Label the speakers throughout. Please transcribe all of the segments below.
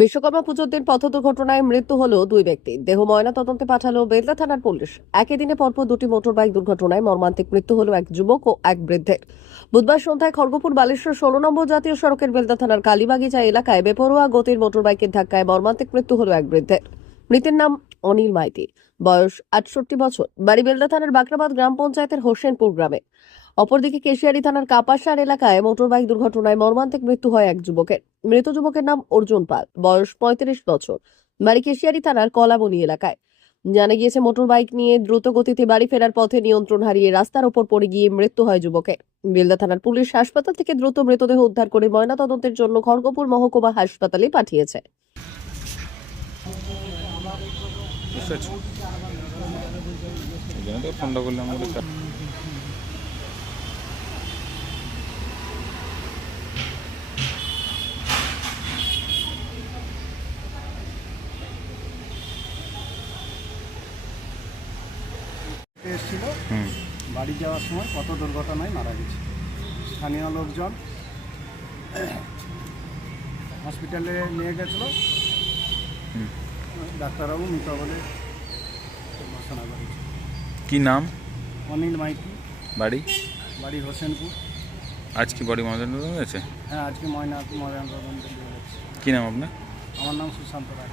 Speaker 1: বিশ্বকর্মা পুজোর দিন পথ দুর্ঘটনায় মৃত্যু হল দুই ব্যক্তি। দেহ ময়না তদন্তে পাঠালো বেলদা থানার পুলিশ। একই দিনে পরপর দুটি মোটরবাইক দুর্ঘটনায় মর্মান্তিক মৃত্যু হল এক যুবক ও এক বৃদ্ধের। বুধবার সন্ধ্যায় খড়গপুর বালেশ্বর ষোলো নম্বর জাতীয় সড়কের বেলদা থানার কালীবাগিচা এলাকায় বেপরোয়া গতির মোটরবাইকের ধাক্কায় মর্মান্তিক মৃত্যু হল এক বৃদ্ধের। মৃতের নাম অনিল মাইতি। বয়স আটষট্টি বছর। বাড়ি বেলদা থানার বাকরাবাদ গ্রাম পঞ্চায়েতের হোসেনপুর গ্রামে। অপরদিকে কেশিয়ারি থানার কাপাসার এলাকায় মোটরবাইক দুর্ঘটনায় মর্মান্তিক মৃত্যু হয় এক যুবকের। মৃত যুবকের নাম অর্জুন পাল, বয়স পঁয়ত্রিশ বছর, বাড়ি কেশিয়ারি থানার কলাবনি এলাকায়। জানা গিয়েছে, মোটরবাইক নিয়ে দ্রুত গতিতে বাড়ি ফেরার পথে নিয়ন্ত্রণ হারিয়ে রাস্তার ওপর পড়ে গিয়ে মৃত্যু হয় যুবকের। বেলদা থানার পুলিশ হাসপাতাল থেকে দ্রুত মৃতদেহ উদ্ধার করে ময়নাতদন্তের জন্য খড়গপুর মহকুমা হাসপাতালে পাঠিয়েছে।
Speaker 2: বাড়ি যাওয়ার সময় কত দুর্ঘটনায় মারা গেছে। স্থানীয় লোকজন হসপিটালে নিয়ে গেছিল। ডাক্তারবাবু মৃত বলে ঘোষণা করেছে।
Speaker 3: কি নাম?
Speaker 2: অনিল মাইতি।
Speaker 3: বাড়ি?
Speaker 2: বাড়ি হোসেনপুর।
Speaker 3: আজ কি বডি মজা হয়েছে?
Speaker 2: হ্যাঁ আজকে ময়না ময়না তদন্ত দিয়ে গেছে
Speaker 3: কি নাম আপনার?
Speaker 2: আমার নাম সুশান্ত রায়।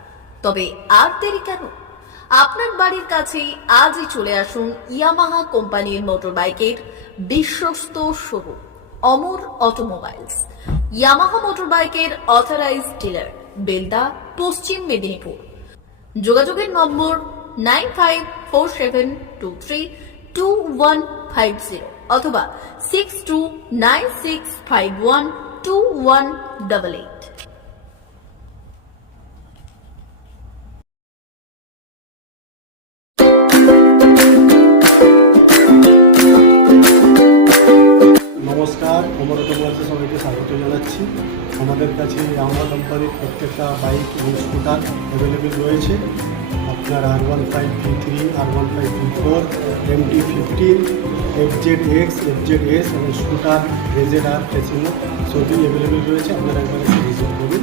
Speaker 4: তবে আর দেরি কেন? আপনার বাড়ির কাছেই আজই চলে আসুন ইয়ামাহা কোম্পানির মোটরবাইকের বিশ্বস্ত শোরুম, অমর অটোমোবাইলস। ইয়ামাহা মোটরবাইকের অথরাইজ ডিলার বেলদা, পশ্চিম মেদিনীপুর। যোগাযোগের নম্বর nine five four seven two three two one five zero অথবা six two nine six five one two one double eight.
Speaker 5: কাছে আমরা কোম্পানির প্রত্যেকটা বাইক এবং স্কুটার অ্যাভেলেবেল রয়েছে। আপনার R one five three three R one five three four M T fifteen F Z X F Z S এবং scooter রেজেড আর Fascino সবই available রয়েছে। আপনারা একবার ভিজিট করুন।